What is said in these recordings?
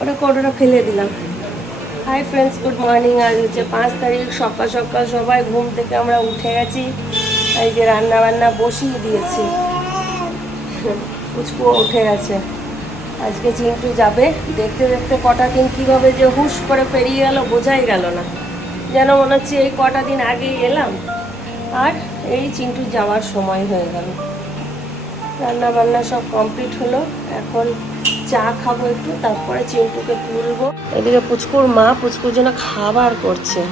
ওটা কৌটোটা ফেলে দিলাম? হাই ফ্রেন্ডস গুড মর্নিং আজ হচ্ছে পাঁচ তারিখ, সকাল সকাল সবাই ঘুম থেকে আমরা উঠে গেছি। এই যে রান্না বান্না বসিয়ে দিয়েছি। পুচকুও উঠে গেছে। আজকে চিন্টু যাবে। দেখতে দেখতে কটা দিন কীভাবে যে হুশ করে পেরিয়ে গেল, বোঝাই গেল না। যেন মনে হচ্ছে এই কটা দিন আগেই এলাম। আর এই চিন্টু যাওয়ার সময় হয়ে গেল। রান্না বান্না সব কমপ্লিট হলো। এখন চা খাব একটু, তারপরে চিন্টুকে তুলবো। এদিকে পুচকুর মা পুচকুর জন্য খাবার করছে।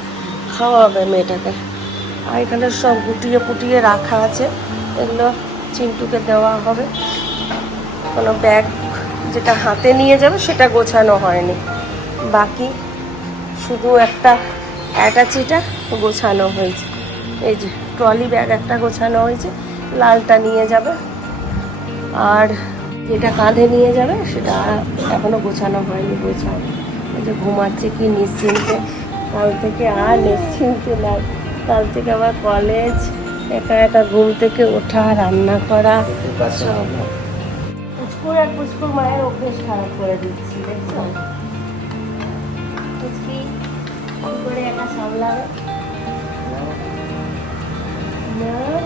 খাওয়াবে মেয়েটাকে। আর এখানে সব গুটিয়ে পুটিয়ে রাখা আছে। এগুলো চিন্টুকে দেওয়া হবে। কোনো ব্যাগ যেটা হাতে নিয়ে যাবে সেটা গোছানো হয়নি। বাকি শুধু একটা অ্যাটাচিটা গোছানো হয়েছে। এই যে ট্রলি ব্যাগ একটা গোছানো হয়েছে। লালটা নিয়ে যাবে। আর যেটা কাঁধে নিয়ে যাবে, সেটা এখনও গোছানো হয়নি গোছানো যে ঘুমাচ্ছে কি নিশ্চিন্তে। কাল থেকে আর নিশ্চিন্তে নাই কাল থেকে আবার কলেজ, একা একা ঘুম থেকে ওঠা, রান্না করা, সব। আর মায়ের অভ্যেস খারাপ করে দিচ্ছি, দেখছ? একা সামলাবে? না।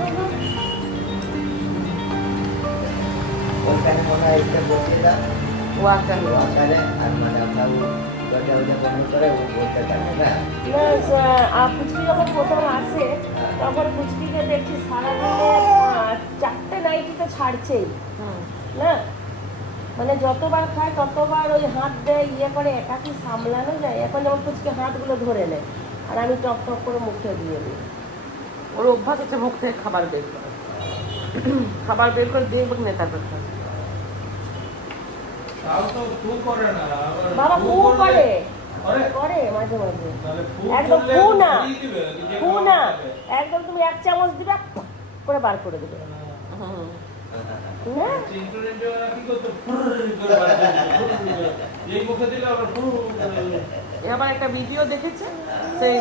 মনে পুচকি যখন প্রথম আসে তখন পুচকিকে দেখছি সারাদিনে চারটে নাইটি তো ছাড়ছেই। না? মানে যতবার খায় ততবার ওই হাত দেয় ইয়ে করে একা কি সামলানো যায়। এখন যেমন পুচকি হাতগুলো ধরে নেয় আর আমি টক টক করে মুখে দিয়ে দিই। ওর অভ্যাস হচ্ছে মুখ থেকে খাবার বের করা। খাবার বের করে দিয়ে নেতা করতে হবে। তাও তো ফু করে না আবার বাবা ফু করে। করে? মাঝে মাঝে। একদম ফু না ফু না। একদম তুমি এক চামচ দিবে করে বার করে দেবে। আবার একটা ভিডিও দেখেছে? সেই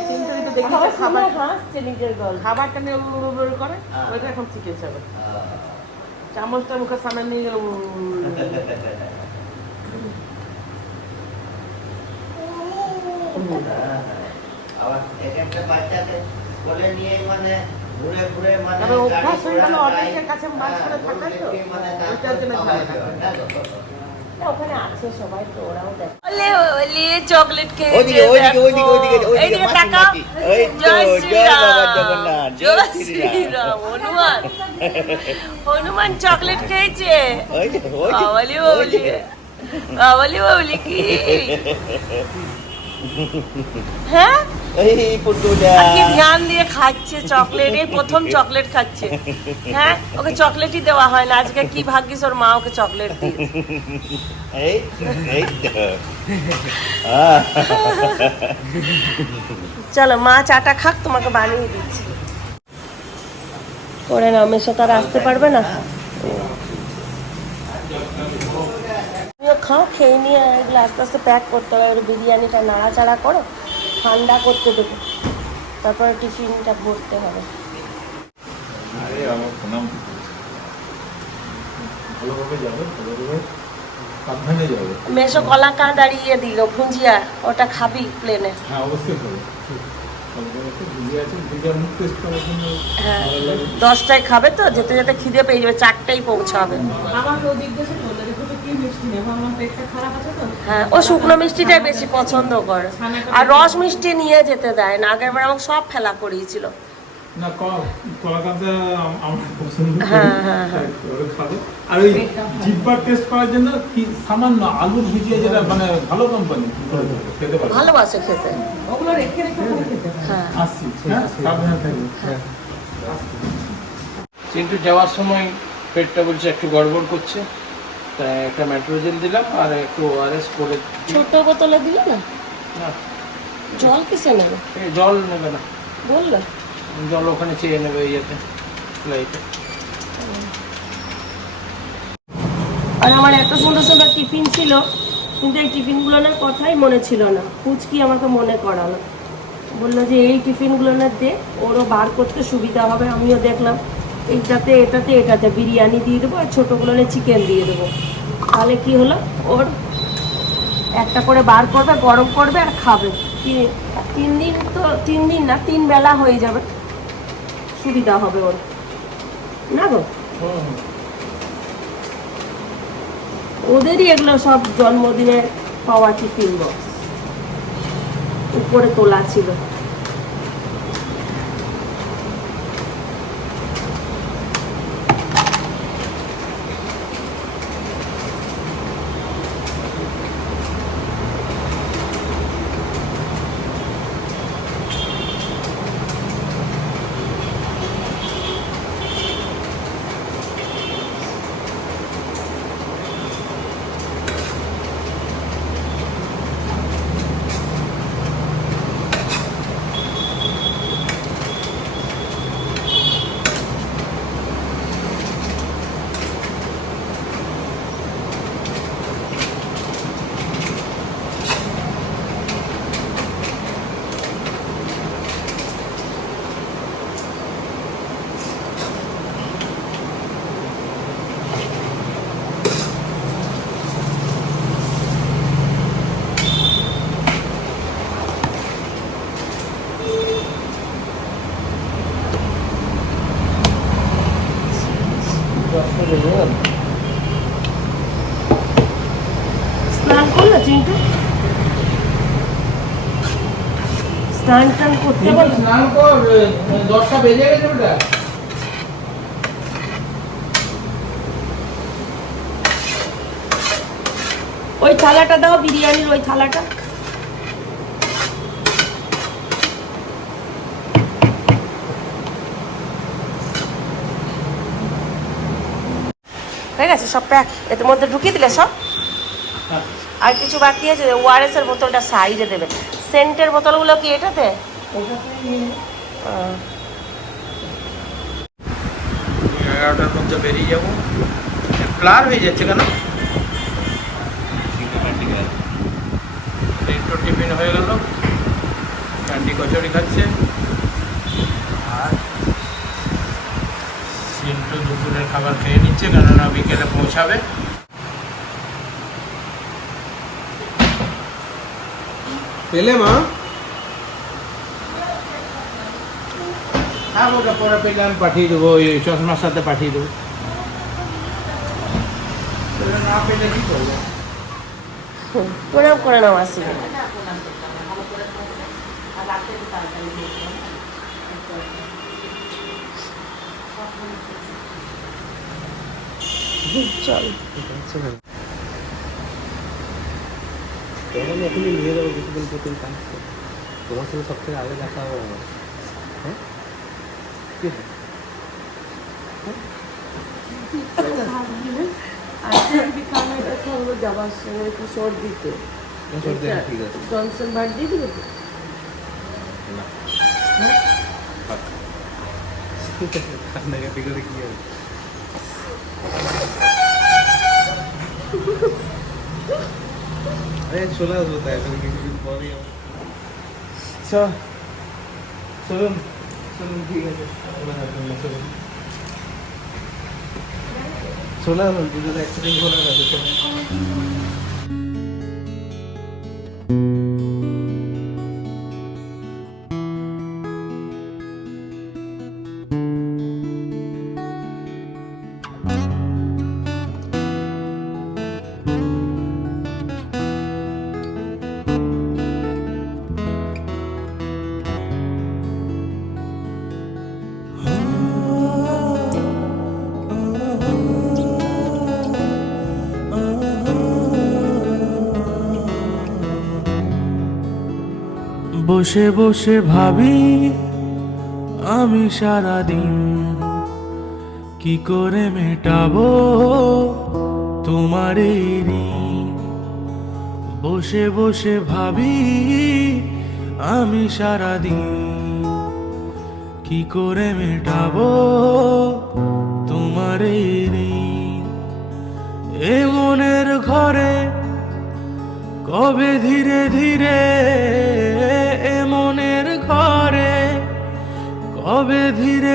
দেখেছে খাবার? হাসছে নিজের খাবারটা নিয়ে করে ওইটা এখন শিখেছে আবার চামচটা মুখের সামনে নিয়ে গেল উড় উড় উড় উড়। আবার এক একটা বাচ্চাকে কোলে নিয়ে মানে ঘুরে ঘুরে মানে অভ্যাস হয়ে গেল অনেকের কাছে মাঝখানে থাকার তো, ওদেরকে না ওইটার জন্য খাওয়াতে খারাপ না গো? না, ওখানে আছে সবাই তো ওরাও দেখ ওলে ওলে চকলেট খেয়ে ওইদিকে, ওইদিকে, ওইদিকে, ওইদিকে, ওইদিকে, মাসি, মাসি। ওই তো, জয় জয় বাবা জগন্নাথ, জয় জয় শ্রীরাম। শ্রীরাম হনুমান হনুমান চকলেট খেয়েছে ওই ওই বাবলি কি হ্যাঁ? এই পুটুটা। আর ধ্যান দিয়ে খাচ্ছে চকলেট এই প্রথম চকলেট খাচ্ছে। হ্যাঁ? ওকে চকলেটই দেওয়া হয় না। আজকে কি ভাগ্যিস ওর মা ওকে চকলেট দিয়েছে। এই, এই চলো মা চাটা খাক তোমাকে বানিয়ে দিচ্ছি। করে নাও মেশো তার আসতে পারবে না? খাও খেয়ে নিয়ে এগুলো আস্তে আস্তে প্যাক করতে হবে। এবার বিরিয়ানিটা নাড়াচাড়া করো ঠান্ডা করতে দেবো। তারপরে টিফিনটা ভরতে হবে। মেশো কলা কা দাঁড়িয়ে দিল ভুঞ্জিয়া ওটা খাবি প্লেনে হ্যাঁ অবশ্যই হ্যাঁ দশটায় খাবে তো যেতে যেতে খিদে পেয়ে যাবে চারটায় পৌঁছাবে। আমার ও হ্যাঁ ও শুকনো মিষ্টিটাই বেশি পছন্দ করে। আর রস মিষ্টি নিয়ে যেতে দেয় না আগের বার আমাকে সব ফেলা করিয়েছিল। হ্যাঁ, হ্যাঁ। ওটা খাবে। আর ওই জিব্বার টেস্ট করার জন্য কি সামান্য আলু ভিজিয়ে যেটা মানে ভালো কোম্পানি খেতে ভালোবাসে খেতে। ওগুলো রেখে রেখে খেতে হ্যাঁ। আসছি হ্যাঁ সাবধানে থাকবে। চিন্টু যাওয়ার সময় পেটটা বলছে একটু গড়বড় করছে। একটা মেট্রোজেল দিলাম আর একটু ওআরএস করে ছোট বোতলে দিলে না? না। জল কিসে নেবে? জল নেবে না। বলল। জল ওখানে চেয়ে নেবে ইয়েতে আর আমার এত সুন্দর সুন্দর টিফিন ছিল কিন্তু এই টিফিনগুলোর কথাই মনে ছিল না। পুচকি আমাকে মনে করালো। বলল যে এই টিফিনগুলো না দে ওরও বার করতে সুবিধা হবে। আমিও দেখলাম। এইটাতে, এটাতে এটাতে বিরিয়ানি দিয়ে দেবো আর ছোটোগুলো চিকেন দিয়ে দেবো। তাহলে কি হলো? ওর একটা করে বার করবে, গরম করবে আর খাবে। তিন- দিন তো, তিন দিন না, তিন বেলা হয়ে যাবে। সুবিধা হবে ওর। না গো? ওদেরই এগুলো সব জন্মদিনে পাওয়া টিফিন বক্স। উপরে তোলা ছিল। স্নান করল চিন্টু স্নান টান করতে বলো। স্নান কর দশটা বেজে গেছে ওটা। ওই থালাটা দাও বিরিয়ানির ওই থালাটা। হয়ে গেছে, সব প্যাক এটার মধ্যে ঢুকিয়ে দিলে সব? আর কিছু বাকি আছে? ওআরএস এর বোতলটা সাইডে দেবে। সেন্টের বোতলগুলো কি এটাতে? এগারোটার মধ্যে বেরিয়ে যাব। হয়ে যাচ্ছে টিফিন হয়ে গেল। ক্যান্ডি কচুরি খাচ্ছে আর সিন্টু দুপুরের খাবার খেয়ে নিচ্ছে কেননা পৌঁছাবে পেলে মা হ্যাঁ ওটা পরে পেলে আমি পাঠিয়ে দেবো ওই চশমার সাথে পাঠিয়ে দেবো না পেলে কী করব প্রণাম করে নাও চল তোমার আমি এখনই নিয়ে যাব কিছুদিন প্রতিদিন কাজ তোমার সাথে সব থেকে আগে দেখা হবে আমার হ্যাঁ কি হয়? আজকে যদি খাবে এটা খাব যাবার সময় একটু সর্দিতে না, সর্দি আছে, ঠিক আছে জনসন বার দিয়ে দিবে তো না থাক। ঠিক আছে কান্নাকাটি করে কি হবে আরে চলে আসব তাই কিছুদিন পরে চলুন চলুন, ঠিক আছে। চলুন চলে আসুন, দুজন একসাথে ঘোরা গেছে বসে বসে ভাবি, আমি সারাদিন কি করে মেটাবো তোমার ঋণ? বসে বসে ভাবি, আমি সারাদিন কি করে মেটাবো তোমার ঋণ? এ মনের ঘরে কবে ধীরে ধীরে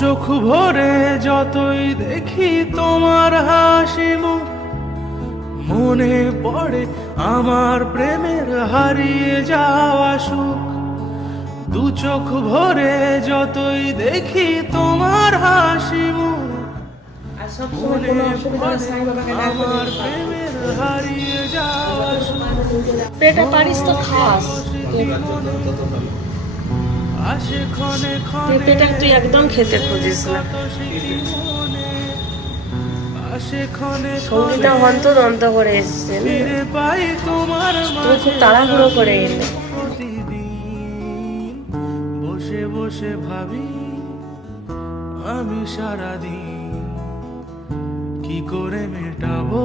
চোখ ভরে যতই দেখি তোমার হাসি মুখ মনে পড়ে আমার প্রেমের হারিয়ে যাওয়া সুখ। দু চোখ ভরে যতই দেখি তোমার হাসি মুখ আমার প্রেমের হারিয়ে যাওয়া সুখ। পেটা পারিস তো খাস। পেঁপেটা তুই একদম খেতে খুঁজিস না। সঙ্গীতা হন্তদন্ত করে এসছে তুমি খুব তাড়াহুড়ো করে এলে। বসে বসে ভাবি, আমি সারাদিন কি করে মেটাবো?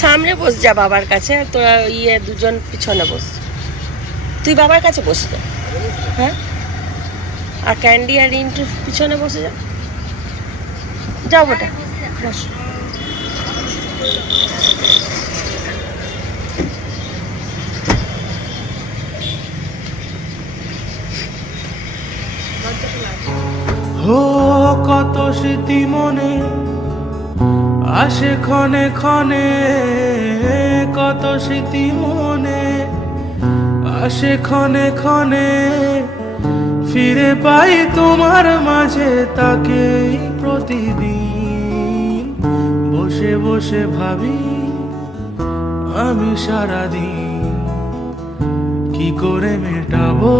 সামনে বস যা বাবার কাছে তোরা ইয়ে দুজন পিছনে বস। তুই বাবার কাছে বস হ্যাঁ? আর ক্যান্ডি আর রিন্টু পিছনে বসে যা। যাও বেটা, বস। হো কত স্মৃতি মনে আসে ক্ষণে ক্ষণে, কত স্মৃতি মনে। আসে ক্ষণে ক্ষণে, ফিরে পাই তোমার মাঝে তাকে প্রতিদিন। বসে বসে ভাবি, আমি সারাদিন কি করে মেটাবো?